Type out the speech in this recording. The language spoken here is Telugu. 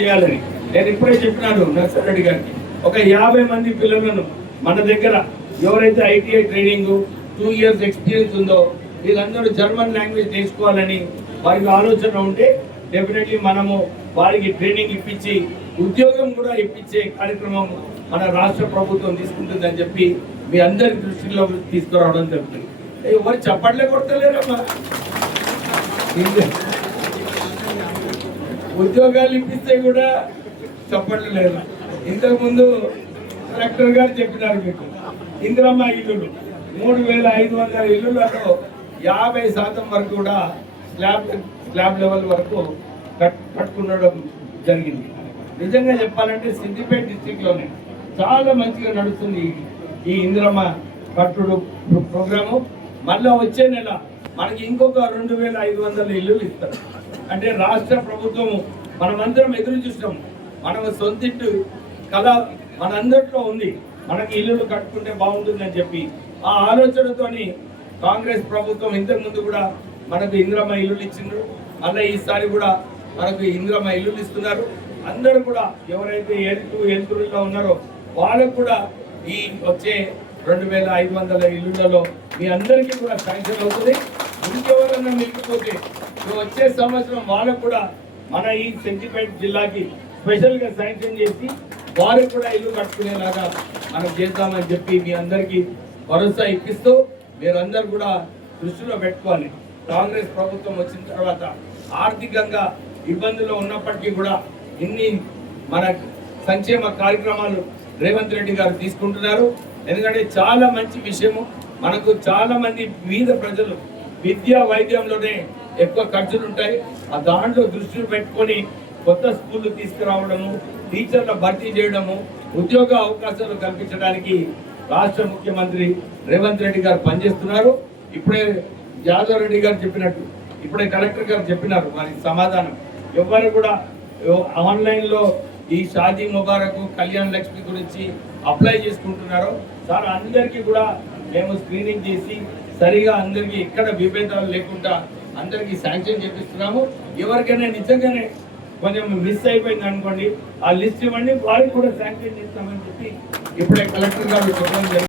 చేయాలని నేను ఇప్పుడే చెప్పినాను నర్సరెడ్డి గారికి. ఒక 50 మంది పిల్లలను మన దగ్గర ఎవరైతే ఐటీఐ ట్రైనింగ్ 2 ఇయర్స్ ఎక్స్పీరియన్స్ ఉందో వీళ్ళందరూ జర్మన్ లాంగ్వేజ్ నేర్చుకోవాలని వారికి ఆలోచన ఉంటే డెఫినెట్లీ మనము వారికి ట్రైనింగ్ ఇప్పించి ఉద్యోగం కూడా ఇప్పించే కార్యక్రమం మన రాష్ట్ర ప్రభుత్వం తీసుకుంటుందని చెప్పి మీ అందరి దృష్టిలో తీసుకురావడం జరుగుతుంది. ఎవరు చప్పట్లే కొడతలేరమ్మా. ఉద్యోగాలు ఇప్పిస్తే కూడా చప్పట్లు లేదు. ఇంతకుముందు కలెక్టర్ గారు చెప్పినారు మీకు ఇందిరమ్మ ఇల్లులు 3500 ఇల్లులలో 50% వరకు కూడా స్లాబ్ లెవెల్ వరకు కట్టుకునడం జరిగింది. నిజంగా చెప్పాలంటే సిద్దిపేట డిస్టిక్లోనే చాలా మంచిగా నడుస్తుంది ఈ ఇందిరమ్మ కట్టుడు ప్రోగ్రాము. మళ్ళీ వచ్చే నెల మనకి ఇంకొక 2500 ఇల్లులు ఇస్తారు. అంటే రాష్ట్ర ప్రభుత్వం మనమందరం ఎదురు చూస్తాం. మన సొంతింటి కళ మనందరిలో ఉంది. మనకి ఇల్లులు కట్టుకుంటే బాగుంటుందని చెప్పి ఆ ఆలోచనతోని కాంగ్రెస్ ప్రభుత్వం ఇంతకుముందు కూడా మనకు ఇందిరమ్మ ఇల్లులు ఇచ్చిండ్రు. మళ్ళీ ఈసారి కూడా మనకు ఇందిరమ్మ ఇల్లులు ఇస్తున్నారు. అందరూ కూడా ఎవరైతే ఎల్తురులో ఉన్నారో వాళ్ళకు కూడా ఈ వచ్చే 2500 ఇల్లులలో మీ అందరికీ కూడా శాంక్షన్ అవుతుంది. ఇంకెవరన్నా మిగిలిపోతే వచ్చే సంవత్సరం వాళ్ళకు కూడా మన ఈ సిద్దిపేట జిల్లాకి స్పెషల్గా శాంక్షన్ చేసి వారికి కూడా ఇల్లు కట్టుకునేలాగా మనం చేద్దామని చెప్పి మీ అందరికీ భరోసా ఇప్పిస్తూ మీరందరూ కూడా దృష్టిలో పెట్టుకోవాలి. కాంగ్రెస్ ప్రభుత్వం వచ్చిన తర్వాత ఆర్థికంగా ఇబ్బందులు ఉన్నప్పటికీ కూడా ఇన్ని మన సంక్షేమ కార్యక్రమాలు రేవంత్ రెడ్డి గారు తీసుకుంటున్నారు. ఎందుకంటే చాలా మంచి విషయము. మనకు చాలా మంది పేద ప్రజలు విద్యా వైద్యంలోనే ఎక్కువ ఖర్చులు ఉంటాయి. ఆ దాంట్లో దృష్టిని పెట్టుకొని కొత్త స్కూళ్ళు తీసుకురావడము, టీచర్ల భర్తీ చేయడము, ఉద్యోగ అవకాశాలు కల్పించడానికి రాష్ట్ర ముఖ్యమంత్రి రేవంత్ రెడ్డి గారు పనిచేస్తున్నారు. ఇప్పుడే యాదవ్ రెడ్డి గారు చెప్పినట్టు ఇప్పుడే కలెక్టర్ గారు చెప్పినారు వారికి సమాధానం. ఎవరు కూడా ఆన్లైన్లో ఈ షాదీ ముబారక్ కళ్యాణ్ లక్ష్మి గురించి అప్లై చేసుకుంటున్నారో సార్ అందరికీ కూడా మేము స్క్రీనింగ్ చేసి సరిగా అందరికీ ఎక్కడ విభేదాలు లేకుండా అందరికీ శాంక్షన్ చేపిస్తున్నాము. ఎవరికైనా నిజంగానే కొంచెం మిస్ అయిపోయింది అనుకోండి, ఆ లిస్ట్ ఇవ్వండి, వారికి కూడా శాంక్షన్ చేస్తామని చెప్పి ఇప్పుడే కలెక్టర్ గారు చెప్పడం జరిగింది.